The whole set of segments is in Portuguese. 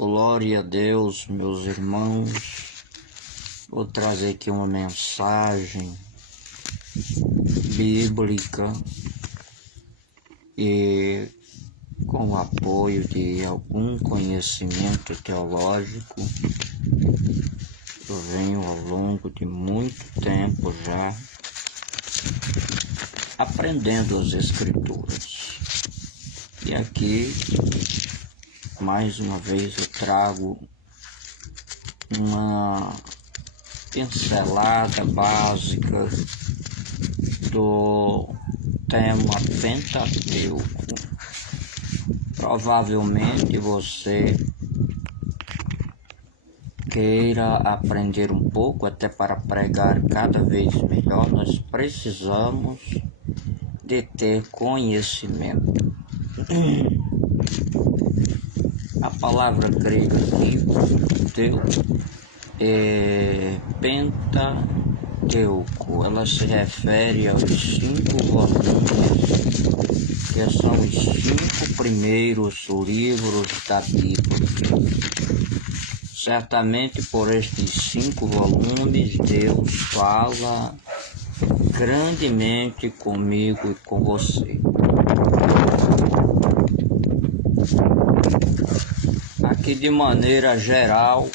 Glória a Deus, meus irmãos. Vou trazer aqui uma mensagem bíblica e com o apoio de algum conhecimento teológico. Eu venho ao longo de muito tempo já aprendendo as Escrituras. E aqui, mais uma vez, eu trago uma pincelada básica do tema Pentateuco. Provavelmente você queira aprender um pouco, até para pregar cada vez melhor. Nós precisamos de ter conhecimento. A palavra grega aqui, Pentateuco, ela se refere aos 5 volumes, que são os 5 primeiros livros da Bíblia. Certamente por estes 5 volumes, Deus fala grandemente comigo e com você. Aqui, de maneira geral,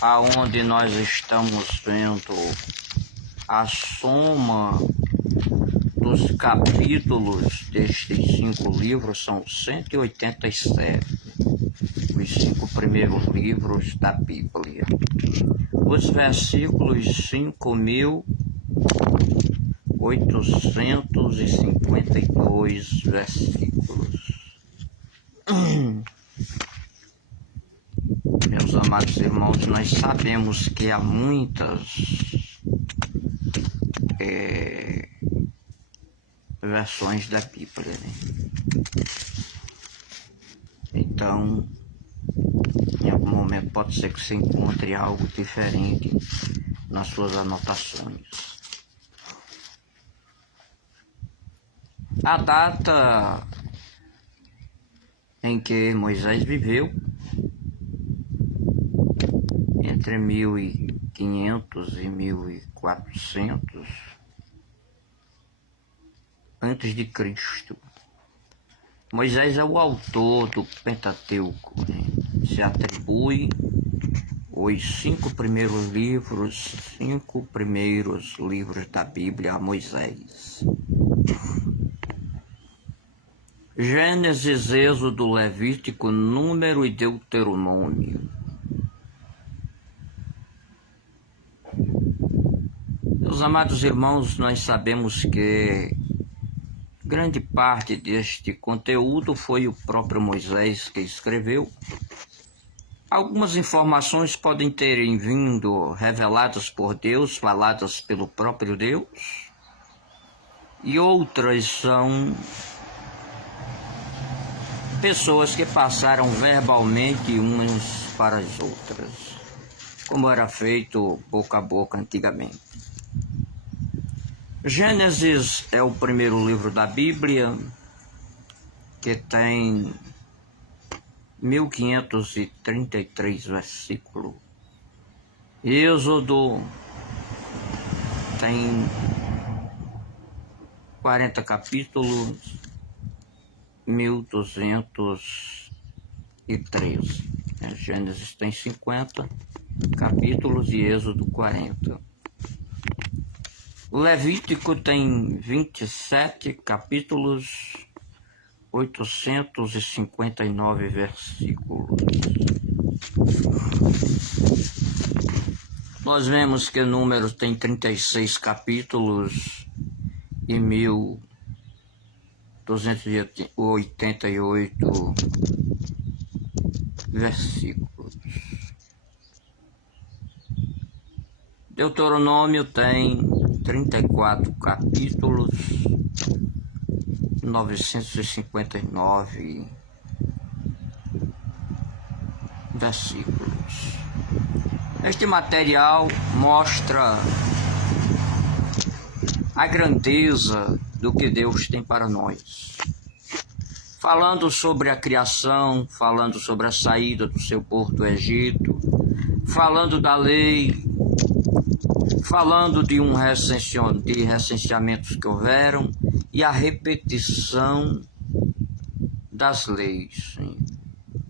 aonde nós estamos vendo a soma dos capítulos destes 5 livros, são 187, os 5 primeiros livros da Bíblia. Os versículos 5.852 versículos. Meus amados irmãos, nós sabemos que há muitas versões da Bíblia, né? Então, em algum momento pode ser que você encontre algo diferente nas suas anotações. A data em que Moisés viveu, entre 1500 e 1400 antes de Cristo. Moisés é o autor do Pentateuco, né? Se atribui os 5 primeiros livros, 5 primeiros livros da Bíblia a Moisés. Gênesis, Êxodo, Levítico, Número e Deuteronômio. Meus amados irmãos, nós sabemos que grande parte deste conteúdo foi o próprio Moisés que escreveu. Algumas informações podem ter vindo reveladas por Deus, faladas pelo próprio Deus, e outras são pessoas que passaram verbalmente umas para as outras, como era feito boca a boca antigamente. Gênesis é o primeiro livro da Bíblia, que tem 1533 versículos. Êxodo tem 40 capítulos, 1213. Gênesis tem 50 capítulos e Êxodo 40. O Levítico tem 27 capítulos, 859 versículos. Nós vemos que Números tem 36 capítulos e 1288 versículos. Deuteronômio tem 34 capítulos, 959 versículos. Este material mostra a grandeza do que Deus tem para nós. falando sobre a criação, falando sobre a saída do seu povo do Egito, falando da lei, falando de de recenseamentos que houveram e a repetição das leis.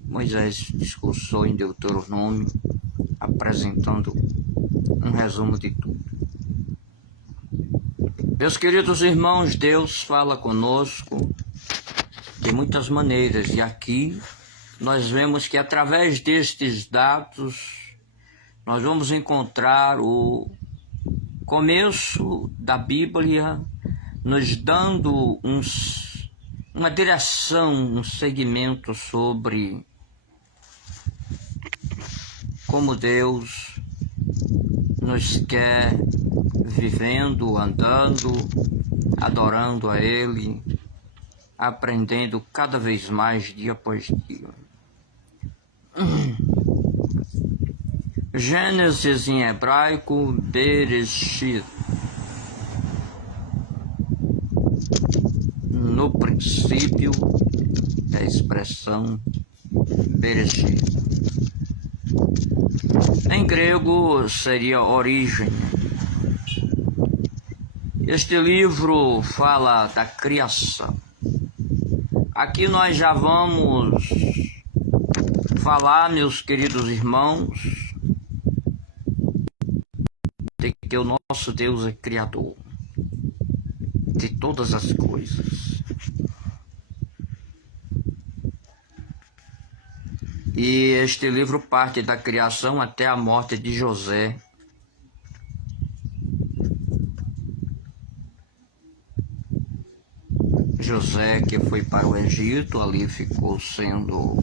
Moisés discursou em Deuteronômio, apresentando um resumo de tudo. Meus queridos irmãos, Deus fala conosco de muitas maneiras, e aqui nós vemos que através destes dados nós vamos encontrar o começo da Bíblia nos dando uma direção, um segmento sobre como Deus nos quer vivendo, andando, adorando a Ele, aprendendo cada vez mais dia após dia. Gênesis em hebraico, Bereshit. No princípio, é a expressão Bereshit. Em grego seria origem. Este livro fala da criação. Aqui nós já vamos falar, meus queridos irmãos, de que o nosso Deus é criador de todas as coisas. E este livro parte da criação até a morte de José. José, que foi para o Egito, ali ficou sendo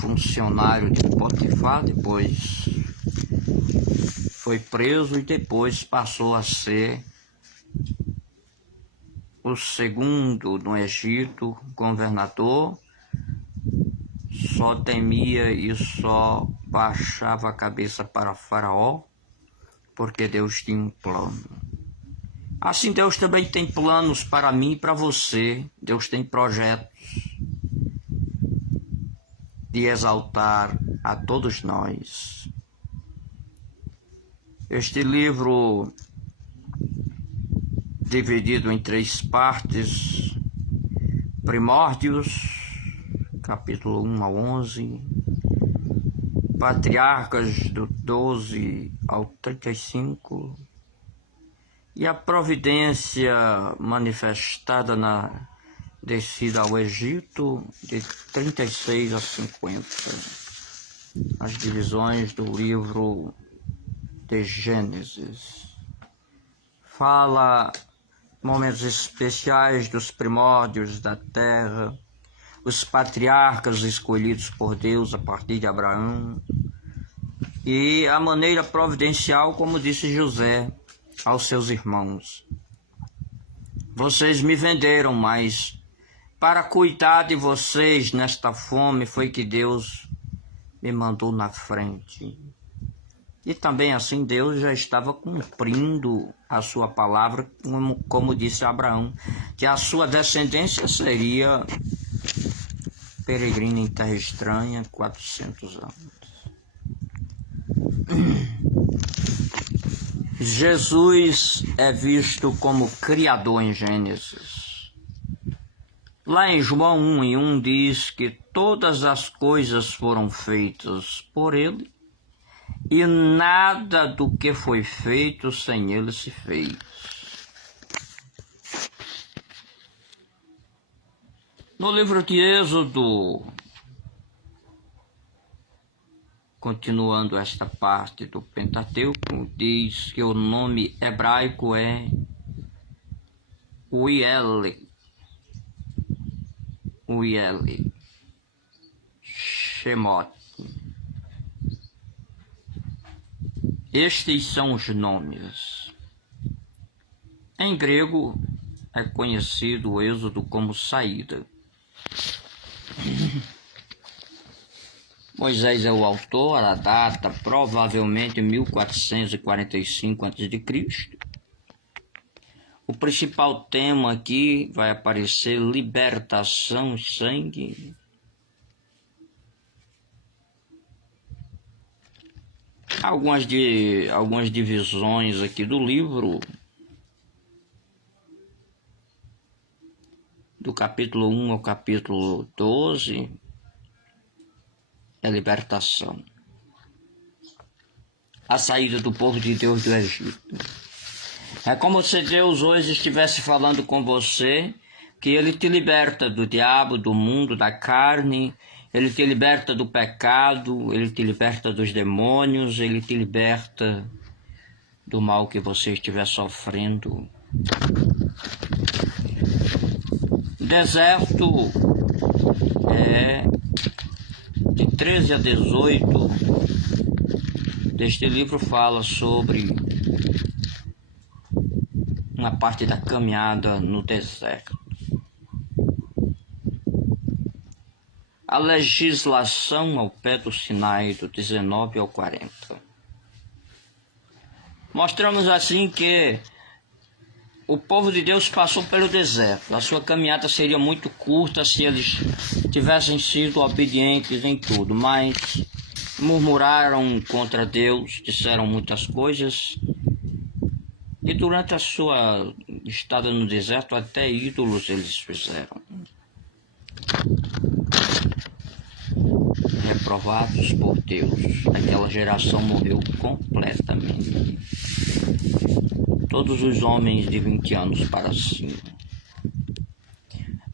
funcionário de Potifar, depois foi preso e depois passou a ser o segundo no Egito, governador. Só temia e só baixava a cabeça para Faraó, porque Deus tinha um plano. Assim Deus também tem planos para mim e para você. Deus tem projetos de exaltar a todos nós. Este livro, dividido em 3 partes: Primórdios, capítulo 1 ao 11, Patriarcas, do 12 ao 35, e a providência manifestada na descida ao Egito, de 36 a 50. As divisões do livro de Gênesis. Fala momentos especiais dos primórdios da terra, os patriarcas escolhidos por Deus a partir de Abraão, e a maneira providencial, como disse José aos seus irmãos: vocês me venderam, mas para cuidar de vocês nesta fome foi que Deus me mandou na frente. E também assim Deus já estava cumprindo a sua palavra, como disse Abraão, que a sua descendência seria peregrina em terra estranha 400 anos. Jesus é visto como Criador em Gênesis. Lá em João 1:1 diz que todas as coisas foram feitas por Ele, e nada do que foi feito sem Ele se fez. No livro de Êxodo, continuando esta parte do Pentateuco, diz que o nome hebraico é Uiel, Shemot. Estes são os nomes. Em grego é conhecido o Êxodo como saída. Moisés é o autor, a data provavelmente 1445 a.C. O principal tema aqui vai aparecer libertação e sangue. Algumas divisões aqui do livro, do capítulo 1 ao capítulo 12, é libertação. A saída do povo de Deus do Egito. É como se Deus hoje estivesse falando com você, que Ele te liberta do diabo, do mundo, da carne, Ele te liberta do pecado, Ele te liberta dos demônios, Ele te liberta do mal que você estiver sofrendo. O deserto de 13 a 18 deste livro fala sobre uma parte da caminhada no deserto. A legislação ao pé do Sinai, do 19 ao 40. Mostramos assim que o povo de Deus passou pelo deserto. A sua caminhada seria muito curta se eles tivessem sido obedientes em tudo, mas murmuraram contra Deus, disseram muitas coisas, e durante a sua estada no deserto até ídolos eles fizeram. Reprovados por Deus, aquela geração morreu completamente. Todos os homens de 20 anos para cima.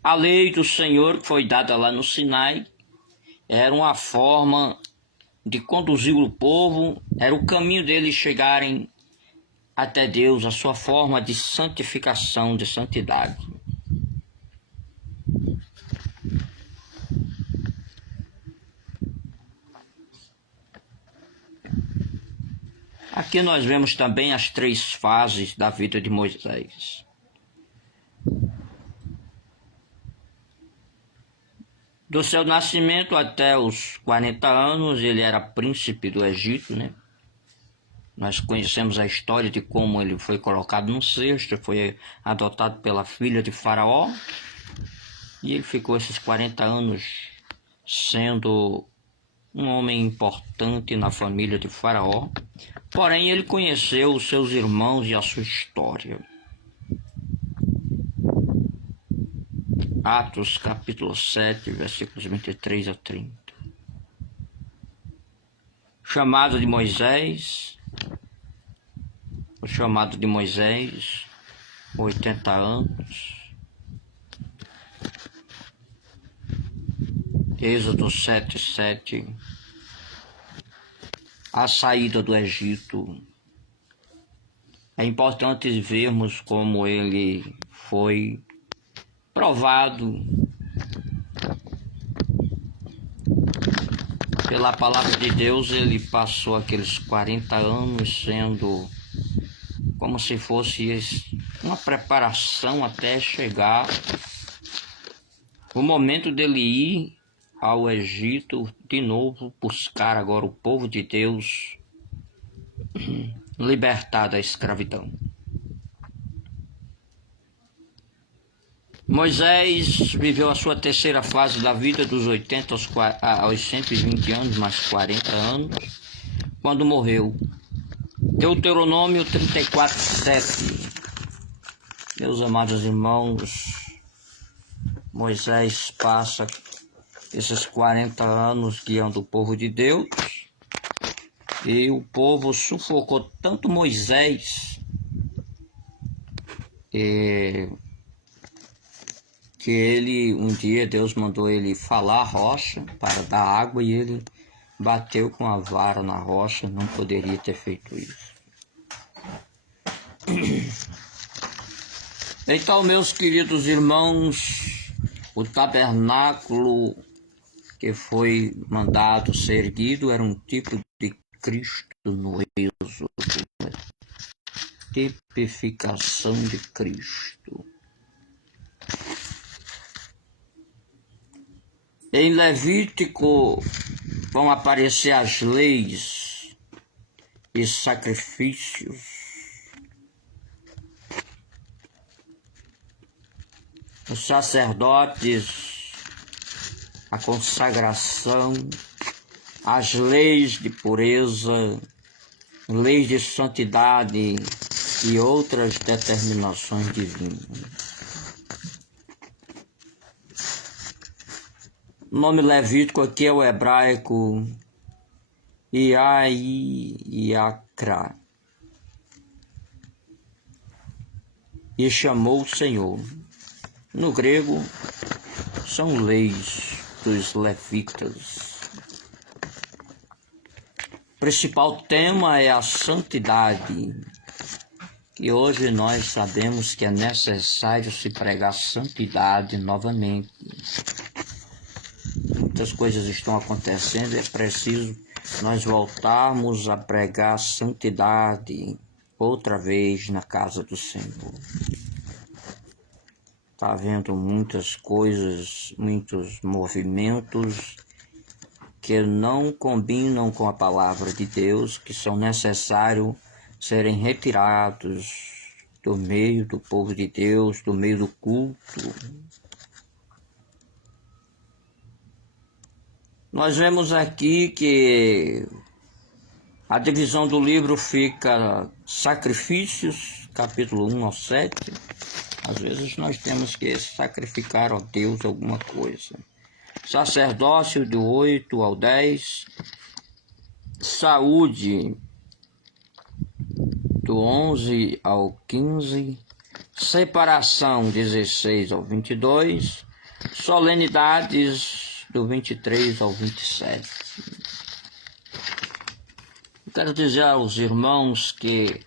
A lei do Senhor que foi dada lá no Sinai era uma forma de conduzir o povo, era o caminho deles chegarem até Deus, a sua forma de santificação, de santidade. Aqui nós vemos também as 3 fases da vida de Moisés. Do seu nascimento até os 40 anos, ele era príncipe do Egito, né? Nós conhecemos a história de como ele foi colocado num cesto, foi adotado pela filha de Faraó, e ele ficou esses 40 anos sendo um homem importante na família de Faraó. Porém, ele conheceu os seus irmãos e a sua história. Atos capítulo 7, versículos 23 a 30. Chamado de Moisés, o chamado de Moisés, 80 anos. Êxodo 7:7. A saída do Egito. É importante vermos como ele foi provado pela palavra de Deus. Ele passou aqueles 40 anos sendo como se fosse uma preparação até chegar o momento dele ir ao Egito de novo, buscar agora o povo de Deus libertar da escravidão. Moisés viveu a sua terceira fase da vida, dos 80 aos 120 anos, mais 40 anos, quando morreu. Deuteronômio 34:7. Meus amados irmãos, Moisés passa esses 40 anos guiando o povo de Deus, e o povo sufocou tanto Moisés que ele, um dia Deus mandou ele falar a rocha para dar água, e ele bateu com a vara na rocha. Não poderia ter feito isso. Então, meus queridos irmãos, o tabernáculo que foi mandado ser erguido era um tipo de Cristo no êxodo, tipificação de Cristo. Em Levítico vão aparecer as leis e sacrifícios. os sacerdotes, a consagração, as leis de pureza, leis de santidade e outras determinações divinas. O nome levítico aqui é o hebraico Iacra. E chamou o Senhor. No grego, são leis dos levitas. O principal tema é a santidade. E hoje nós sabemos que é necessário se pregar santidade novamente. Muitas coisas estão acontecendo e é preciso nós voltarmos a pregar santidade outra vez na casa do Senhor. Está havendo muitas coisas, muitos movimentos que não combinam com a palavra de Deus, que são necessários serem retirados do meio do povo de Deus, do meio do culto. Nós vemos aqui que a divisão do livro fica sacrifícios, capítulo 1 ao 7. Às vezes nós temos que sacrificar a Deus alguma coisa. Sacerdócio, do 8 ao 10. Saúde, do 11 ao 15. Separação, 16 ao 22. Solenidades, do 23 ao 27. Eu quero dizer aos irmãos que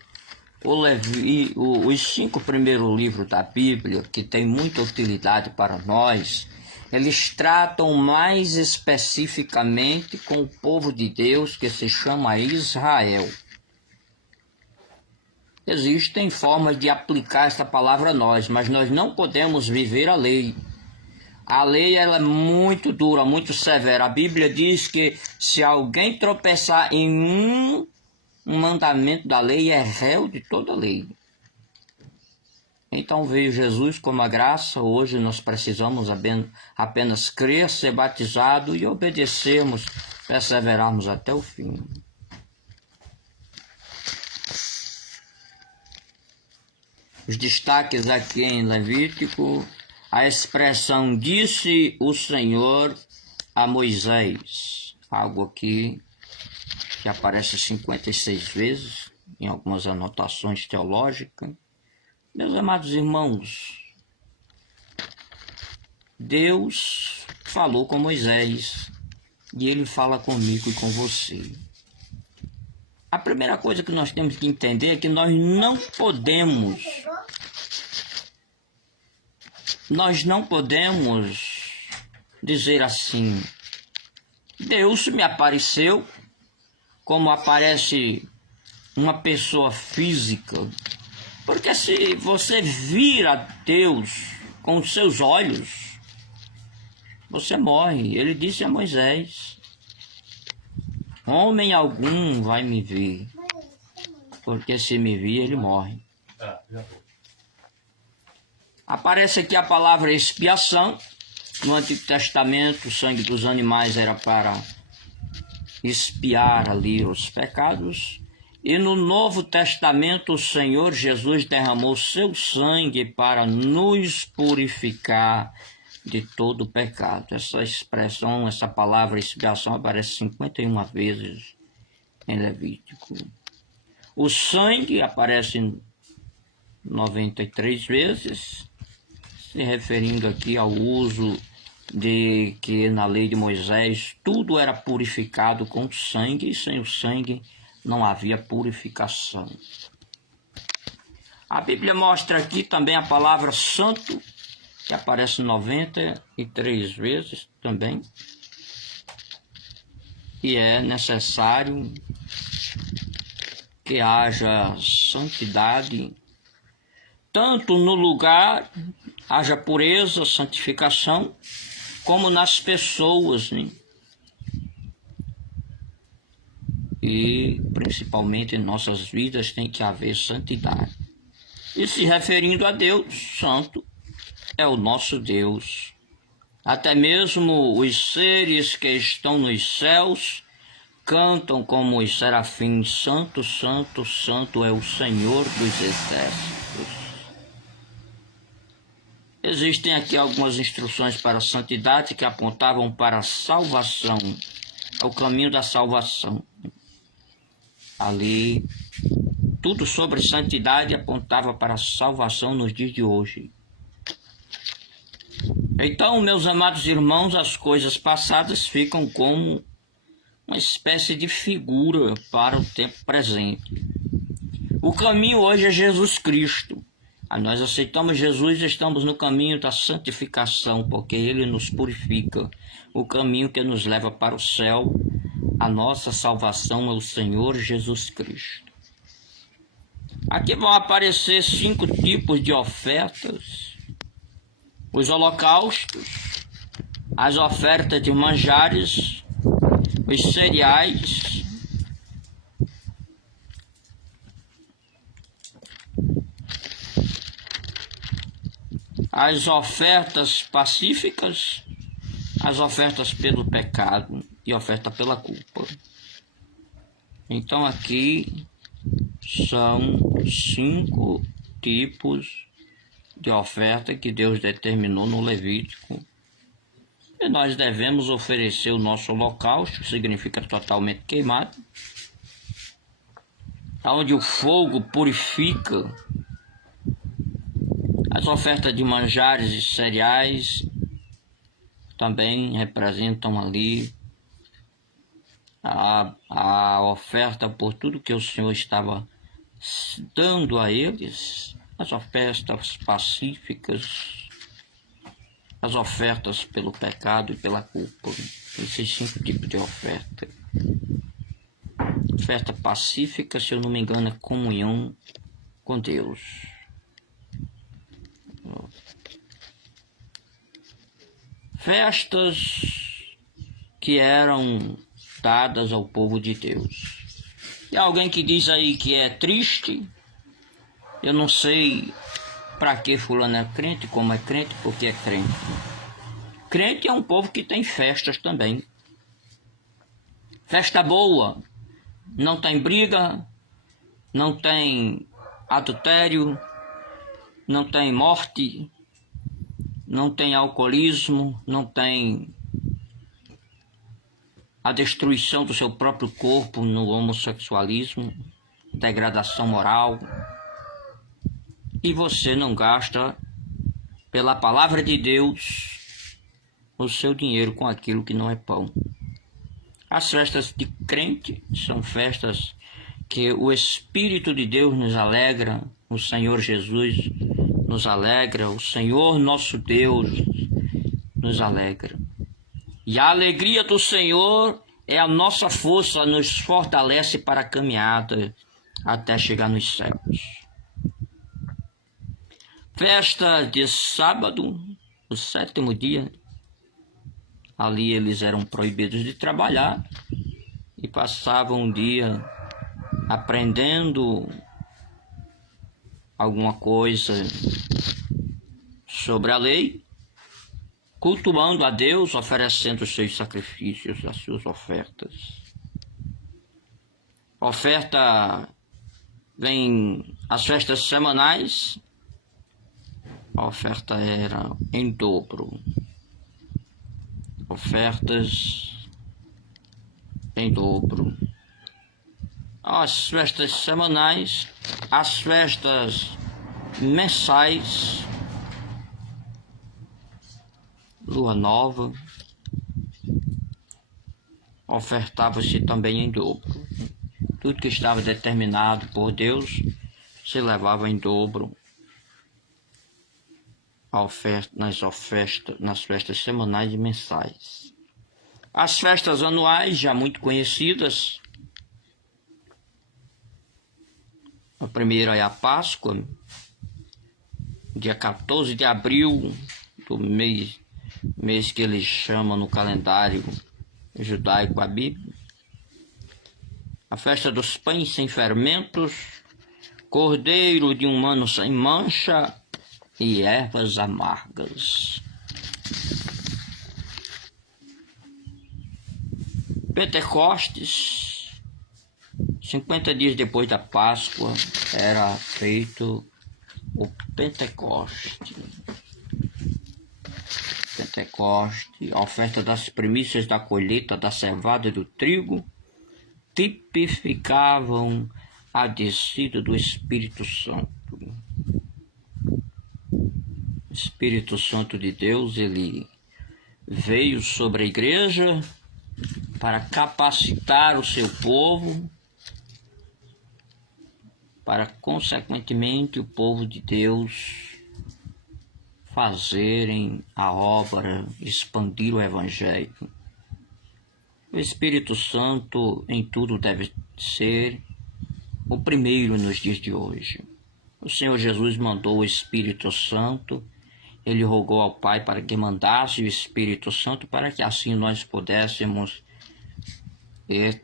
os 5 primeiros livros da Bíblia, que tem muita utilidade para nós, eles tratam mais especificamente com o povo de Deus, que se chama Israel. Existem formas de aplicar essa palavra a nós, mas nós não podemos viver a lei. A lei ela é muito dura, muito severa. A Bíblia diz que se alguém tropeçar em um mandamento da lei, é réu de toda a lei. Então veio Jesus como a graça. Hoje nós precisamos apenas crer, ser batizado e obedecermos, perseverarmos até o fim. Os destaques aqui em Levítico: a expressão disse o Senhor a Moisés, algo aqui que aparece 56 vezes em algumas anotações teológicas. Meus amados irmãos, Deus falou com Moisés e Ele fala comigo e com você. A primeira coisa que nós temos que entender é que nós não podemos dizer assim: Deus me apareceu como aparece uma pessoa física. Porque se você vira Deus com os seus olhos, você morre. Ele disse a Moisés: homem algum vai me ver, porque se me vir ele morre. Aparece aqui a palavra expiação. No Antigo Testamento, o sangue dos animais era para expiar ali os pecados. E no Novo Testamento, o Senhor Jesus derramou seu sangue para nos purificar de todo o pecado. Essa expressão, essa palavra expiação aparece 51 vezes em Levítico. O sangue aparece 93 vezes, se referindo aqui ao uso de que na lei de Moisés tudo era purificado com sangue, e sem o sangue não havia purificação. A Bíblia mostra aqui também a palavra santo, que aparece 93 vezes também. E é necessário que haja santidade, tanto no lugar, haja pureza, santificação, como nas pessoas, né? E principalmente em nossas vidas tem que haver santidade. E se referindo a Deus, santo, é o nosso Deus. Até mesmo os seres que estão nos céus cantam como os serafins: Santo, Santo, Santo é o Senhor dos Exércitos. Existem aqui algumas instruções para a santidade que apontavam para a salvação, ao caminho da salvação. Ali, tudo sobre santidade apontava para a salvação nos dias de hoje. Então, meus amados irmãos, as coisas passadas ficam como uma espécie de figura para o tempo presente. O caminho hoje é Jesus Cristo. Nós aceitamos Jesus e estamos no caminho da santificação, porque Ele nos purifica. O caminho que nos leva para o céu, a nossa salvação é o Senhor Jesus Cristo. Aqui vão aparecer 5 tipos de ofertas: os holocaustos, as ofertas de manjares, os cereais, as ofertas pacíficas, as ofertas pelo pecado e oferta pela culpa. Então aqui são 5 tipos de oferta que Deus determinou no Levítico. E nós devemos oferecer o nosso holocausto, que significa totalmente queimado, onde o fogo purifica. As ofertas de manjares e cereais também representam ali a oferta por tudo que o Senhor estava dando a eles, as ofertas pacíficas, as ofertas pelo pecado e pela culpa. Esses 5 tipos de oferta. Oferta pacífica, se eu não me engano, é comunhão com Deus. Festas que eram dadas ao povo de Deus. E alguém que diz aí que é triste, eu não sei para que fulano é crente, como é crente, porque é crente. Crente é um povo que tem festas também. Festa boa, não tem briga, não tem adultério, não tem morte, não tem alcoolismo, não tem a destruição do seu próprio corpo no homossexualismo, degradação moral. E você não gasta, pela palavra de Deus, o seu dinheiro com aquilo que não é pão. As festas de crente são festas que o Espírito de Deus nos alegra, o Senhor Jesus nos alegra, o Senhor nosso Deus nos alegra. E a alegria do Senhor é a nossa força, nos fortalece para a caminhada até chegar nos céus. Festa de sábado, o 7º dia, ali eles eram proibidos de trabalhar e passavam um dia aprendendo alguma coisa sobre a lei, cultuando a Deus, oferecendo os seus sacrifícios, as suas ofertas. Oferta vem as festas semanais, a oferta era em dobro. Ofertas em dobro. As festas semanais, as festas mensais, lua nova, ofertava-se também em dobro. Tudo que estava determinado por Deus se levava em dobro. Nas festas semanais e mensais. As festas anuais, já muito conhecidas. A primeira é a Páscoa, dia 14 de abril do mês que eles chamam no calendário judaico a Bíblia. A festa dos pães sem fermentos, cordeiro de um ano sem mancha, e ervas amargas. Pentecostes, 50 dias depois da Páscoa, era feito o Pentecoste. Pentecoste, a oferta das primícias da colheita da cevada e do trigo, tipificavam a descida do Espírito Santo. O Espírito Santo de Deus, ele veio sobre a igreja para capacitar o seu povo, para, consequentemente, o povo de Deus fazerem a obra, expandir o Evangelho. O Espírito Santo em tudo deve ser o primeiro nos dias de hoje. O Senhor Jesus mandou o Espírito Santo, ele rogou ao Pai para que mandasse o Espírito Santo para que assim nós pudéssemos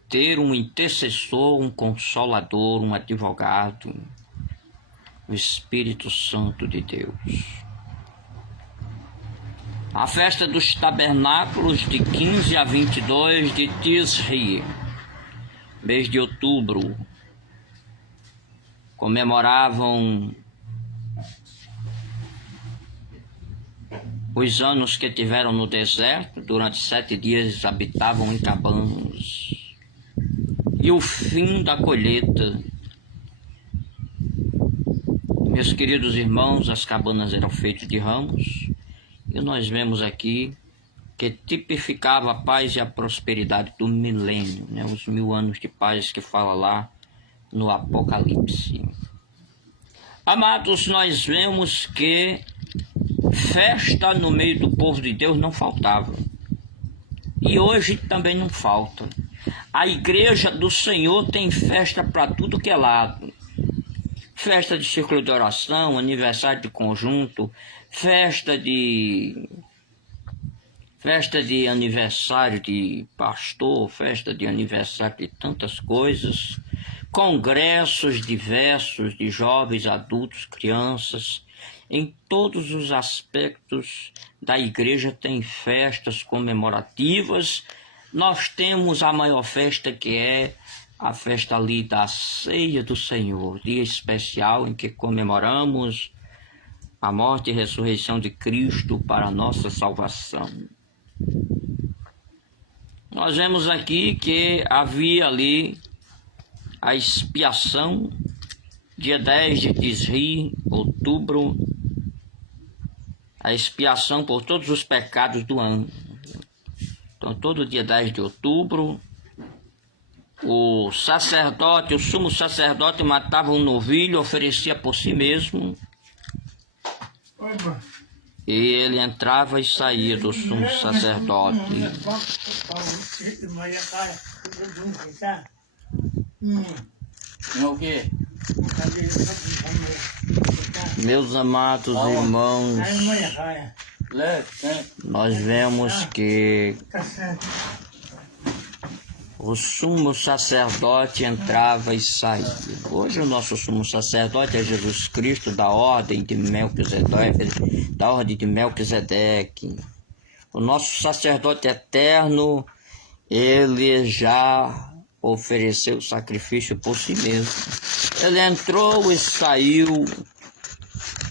ter um intercessor, um consolador, um advogado, o Espírito Santo de Deus. A festa dos tabernáculos de 15 a 22 de Tisri, mês de outubro, comemoravam os anos que tiveram no deserto. Durante 7 dias habitavam em cabanas. E o fim da colheita. Meus queridos irmãos, as cabanas eram feitas de ramos. E nós vemos aqui que tipificava a paz e a prosperidade do milênio, né? Os 1000 anos de paz que fala lá no Apocalipse. Amados, nós vemos que festa no meio do povo de Deus não faltava. E hoje também não falta. A igreja do Senhor tem festa para tudo que é lado. Festa de círculo de oração, aniversário de conjunto, festa de aniversário de pastor, festa de aniversário de tantas coisas, congressos diversos de jovens, adultos, crianças. Em todos os aspectos da igreja tem festas comemorativas. Nós temos a maior festa, que é a festa ali da Ceia do Senhor, dia especial em que comemoramos a morte e ressurreição de Cristo para a nossa salvação. Nós vemos aqui que havia ali a expiação, dia 10 de Tisri, outubro, a expiação por todos os pecados do ano. Então, todo dia 10 de outubro, o sacerdote, o sumo sacerdote, matava um novilho, oferecia por si mesmo, e ele entrava e saía do sumo sacerdote. O quê? Meus amados irmãos, nós vemos que o sumo sacerdote entrava e saía. Hoje o nosso sumo sacerdote é Jesus Cristo, da ordem de Melquisedeque. O nosso sacerdote eterno, ele já ofereceu sacrifício por si mesmo. Ele entrou e saiu,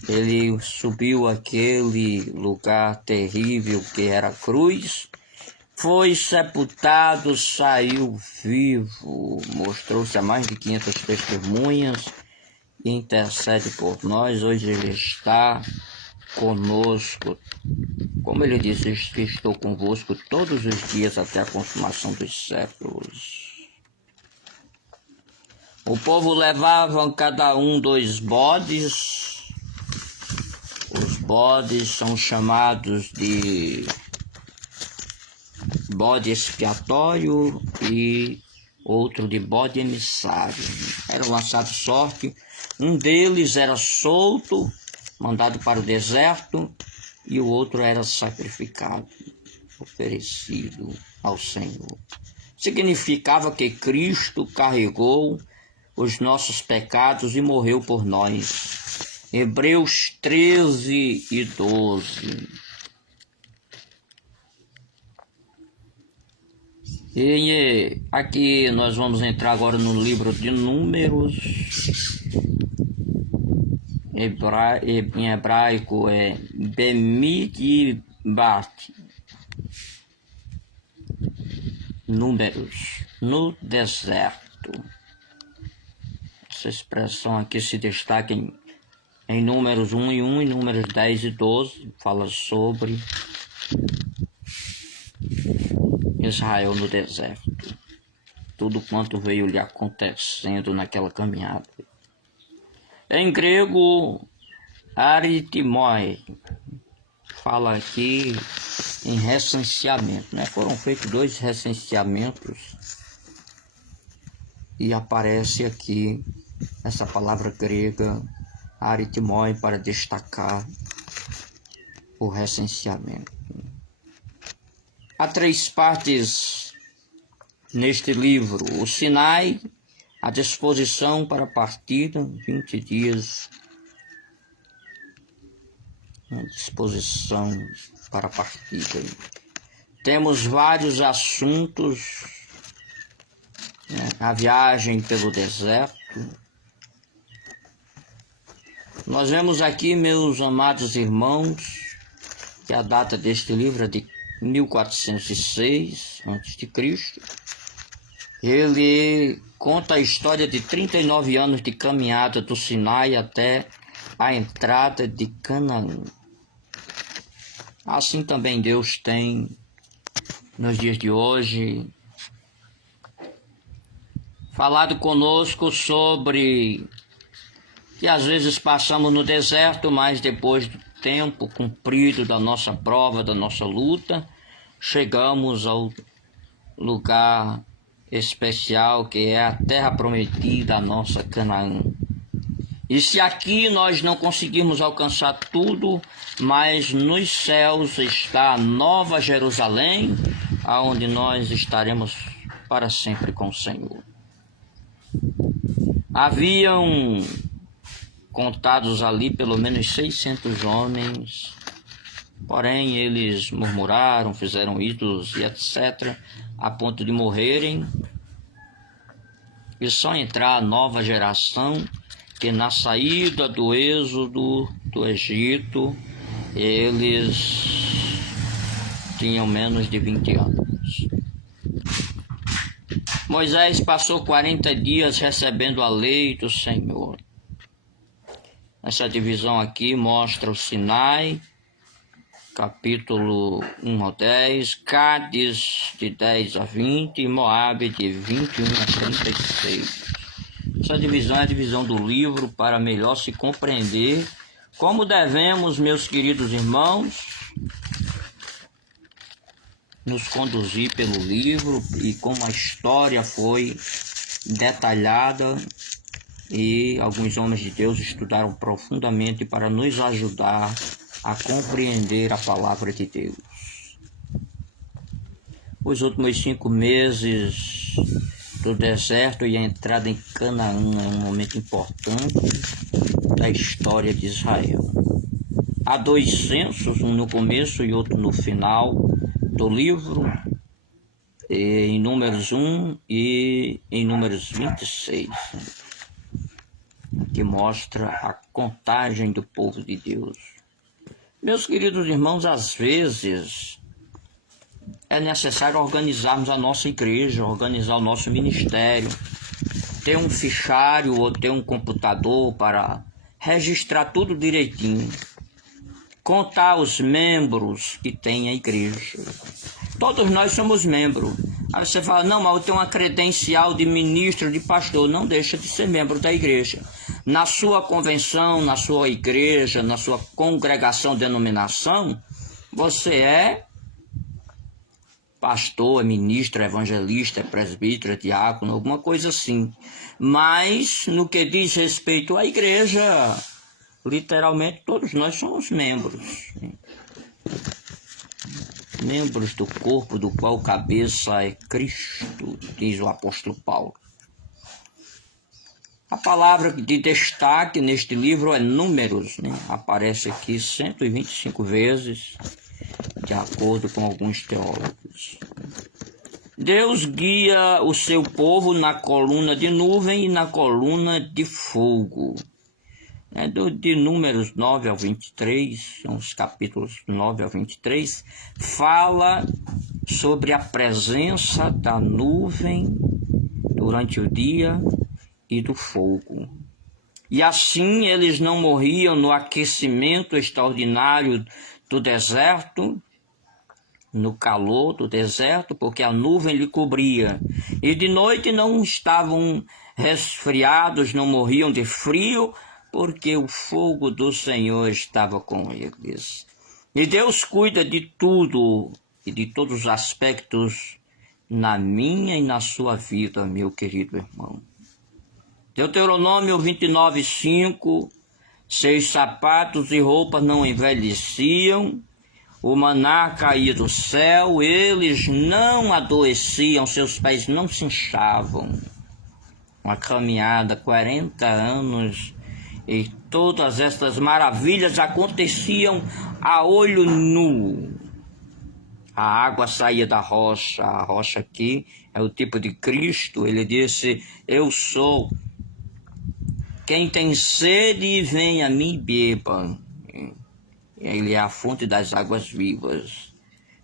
ele subiu aquele lugar terrível que era a cruz, foi sepultado, saiu vivo, mostrou-se a mais de 500 testemunhas e intercede por nós. Hoje ele está conosco. Como ele disse, estou convosco todos os dias até a consumação dos séculos. O povo levava cada um 2 bodes. Os bodes são chamados de bode expiatório e outro de bode emissário. Era lançado sorte. Um deles era solto, mandado para o deserto, e o outro era sacrificado, oferecido ao Senhor. Significava que Cristo carregou os nossos pecados e morreu por nós. Hebreus 13 e 12. E aqui nós vamos entrar agora no livro de Números. Em hebraico é Bemidbat. Números no deserto. Essa expressão aqui se destaca em Números 1 e 1 e Números 10 e 12. Fala sobre Israel no deserto. Tudo quanto veio lhe acontecendo naquela caminhada. Em grego, aritimoi, fala aqui em recenseamento, né? Foram feitos 2 recenseamentos e aparece aqui essa palavra grega, aritimoi, para destacar o recenseamento. Há 3 partes neste livro: o Sinai, a disposição para a partida, 20 dias, a disposição para a partida. Temos vários assuntos, né? A viagem pelo deserto. Nós vemos aqui, meus amados irmãos, que a data deste livro é de 1406 a.C. Ele conta a história de 39 anos de caminhada do Sinai até a entrada de Canaã. Assim também Deus tem, nos dias de hoje, falado conosco sobre que às vezes passamos no deserto, mas depois do tempo cumprido da nossa prova, da nossa luta, chegamos ao lugar especial que é a terra prometida, a nossa Canaã. E se aqui nós não conseguirmos alcançar tudo, mas nos céus está a Nova Jerusalém, aonde nós estaremos para sempre com o Senhor. Haviam contados ali pelo menos 600 homens, porém eles murmuraram, fizeram ídolos e etc., a ponto de morrerem, e só entrar a nova geração, que na saída do êxodo do Egito, eles tinham menos de 20 anos. Moisés passou 40 dias recebendo a lei do Senhor. Essa divisão aqui mostra o Sinai, capítulo 1 a 10, Cádiz de 10 a 20 e Moabe de 21 a 36. Essa divisão é a divisão do livro para melhor se compreender como devemos, meus queridos irmãos, nos conduzir pelo livro e como a história foi detalhada, e alguns homens de Deus estudaram profundamente para nos ajudar a compreender a palavra de Deus. Os últimos 5 meses do deserto e a entrada em Canaã é um momento importante da história de Israel. Há 2 censos, um no começo e outro no final do livro, em Números 1 e em Números 26, que mostra a contagem do povo de Deus. Meus queridos irmãos, às vezes é necessário organizarmos a nossa igreja, organizar o nosso ministério, ter um fichário ou ter um computador para registrar tudo direitinho, contar os membros que tem a igreja. Todos nós somos membros. Aí você fala, não, mas eu tenho uma credencial de ministro, de pastor. Não deixa de ser membro da igreja. Na sua convenção, na sua igreja, na sua congregação, denominação, você é pastor, é ministro, é evangelista, é presbítero, é diácono, alguma coisa assim. Mas, no que diz respeito à igreja, literalmente todos nós somos membros. Membros do corpo do qual cabeça é Cristo, diz o apóstolo Paulo. A palavra de destaque neste livro é Números, né? Aparece aqui 125 vezes, de acordo com alguns teólogos. Deus guia o seu povo na coluna de nuvem e na coluna de fogo. De Números 9 ao 23, são os capítulos 9 ao 23, fala sobre a presença da nuvem durante o dia e do fogo. E assim eles não morriam no aquecimento extraordinário do deserto, no calor do deserto, porque a nuvem lhe cobria. E de noite não estavam resfriados, não morriam de frio, porque o fogo do Senhor estava com eles. E Deus cuida de tudo e de todos os aspectos na minha e na sua vida, meu querido irmão. Deuteronômio 29:5, seus sapatos e roupas não envelheciam, o maná caía do céu, eles não adoeciam, seus pés não se inchavam. Uma caminhada, 40 anos, e todas estas maravilhas aconteciam a olho nu. A água saía da rocha, a rocha aqui é o tipo de Cristo. Ele disse: eu sou. Quem tem sede, vem a mim e beba. Ele é a fonte das águas vivas.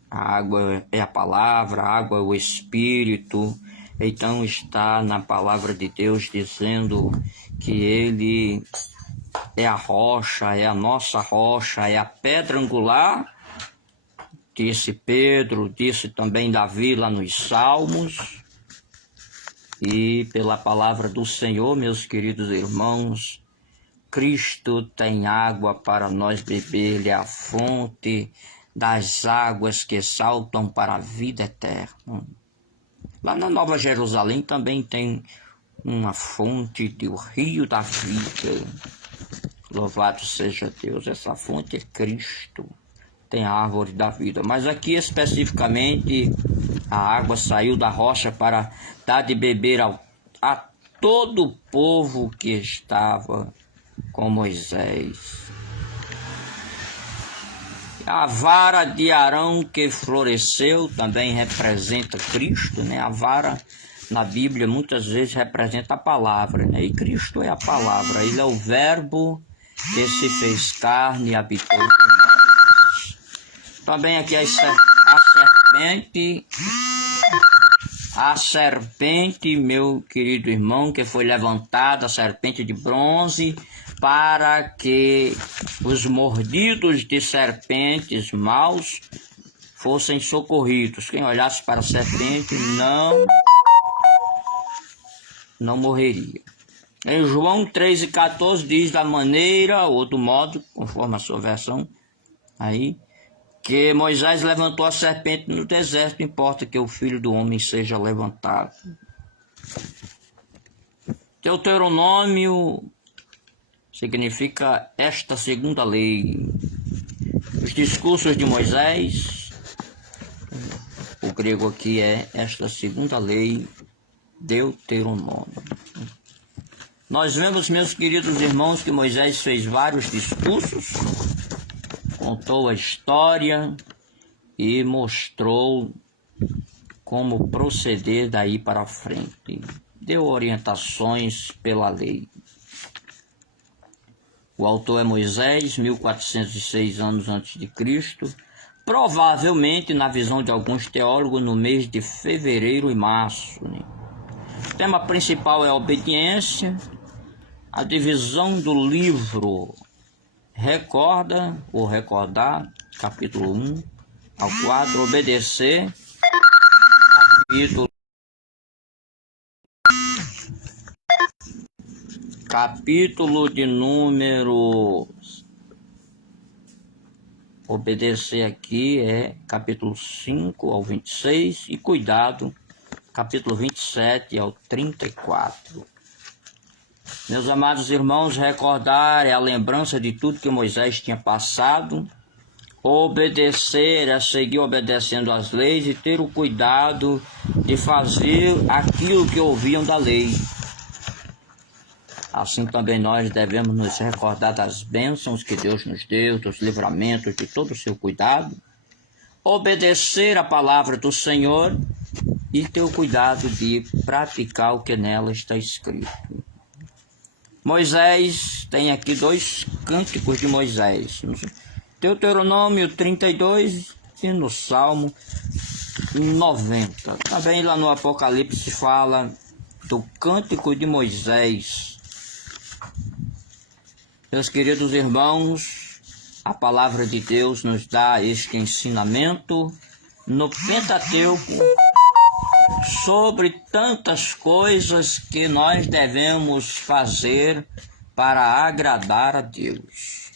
A água é a palavra, a água é o Espírito. Então está na palavra de Deus dizendo que Ele é a rocha, é a nossa rocha, é a pedra angular. Disse Pedro, disse também Davi lá nos Salmos. E pela palavra do Senhor, meus queridos irmãos, Cristo tem água para nós beber, Ele é a fonte das águas que saltam para a vida eterna. Lá na Nova Jerusalém também tem uma fonte do rio da vida. Louvado seja Deus, essa fonte é Cristo, tem a árvore da vida. Mas aqui especificamente a água saiu da rocha para dar de beber a todo o povo que estava com Moisés. A vara de Arão que floresceu também representa Cristo, né? A vara na Bíblia muitas vezes representa a palavra, né? E Cristo é a palavra, Ele é o verbo que se fez carne e habitou com nós. Também aqui a serpente, meu querido irmão, que foi levantada, a serpente de bronze, para que os mordidos de serpentes maus fossem socorridos. Quem olhasse para a serpente não morreria. Em João 3:14 diz da maneira ou do modo, conforme a sua versão, aí, que Moisés levantou a serpente no deserto, importa que o Filho do Homem seja levantado. Deuteronômio significa esta segunda lei. Os discursos de Moisés, o grego aqui é esta segunda lei, Deuteronômio. Nós vemos, meus queridos irmãos, que Moisés fez vários discursos, contou a história e mostrou como proceder daí para frente. Deu orientações pela lei. O autor é Moisés, 1406 anos antes de Cristo, provavelmente, na visão de alguns teólogos, no mês de fevereiro e março. O tema principal é a obediência. A divisão do livro recorda ou recordar, capítulo 1 ao 4, obedecer, capítulo de número, obedecer aqui é capítulo 5 ao 26 e cuidado, capítulo 27 ao 34. Meus amados irmãos, recordar é a lembrança de tudo que Moisés tinha passado. Obedecer é seguir obedecendo às leis e ter o cuidado de fazer aquilo que ouviam da lei. Assim também nós devemos nos recordar das bênçãos que Deus nos deu, dos livramentos, de todo o seu cuidado, obedecer a palavra do Senhor e ter o cuidado de praticar o que nela está escrito. Moisés tem aqui 2 cânticos de Moisés, no Deuteronômio 32 e no Salmo 90. Também lá no Apocalipse fala do cântico de Moisés. Meus queridos irmãos, a palavra de Deus nos dá este ensinamento no Pentateuco sobre tantas coisas que nós devemos fazer para agradar a Deus,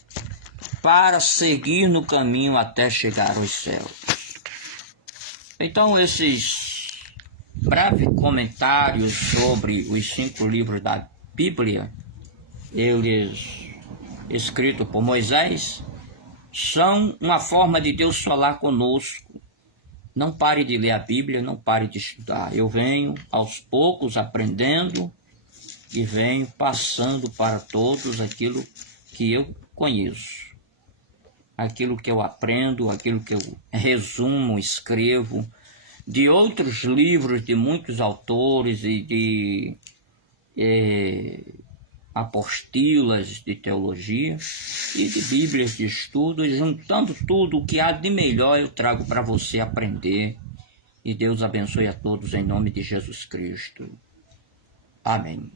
para seguir no caminho até chegar aos céus. Então, esses breves comentários sobre os 5 livros da Bíblia, eles escritos por Moisés, são uma forma de Deus falar conosco. Não pare de ler a Bíblia, não pare de estudar. Eu venho aos poucos aprendendo e venho passando para todos aquilo que eu conheço, aquilo que eu aprendo, aquilo que eu resumo, escrevo, de outros livros de muitos autores e de apostilas de teologia e de bíblias de estudo, e juntando tudo o que há de melhor eu trago para você aprender. E Deus abençoe a todos em nome de Jesus Cristo. Amém.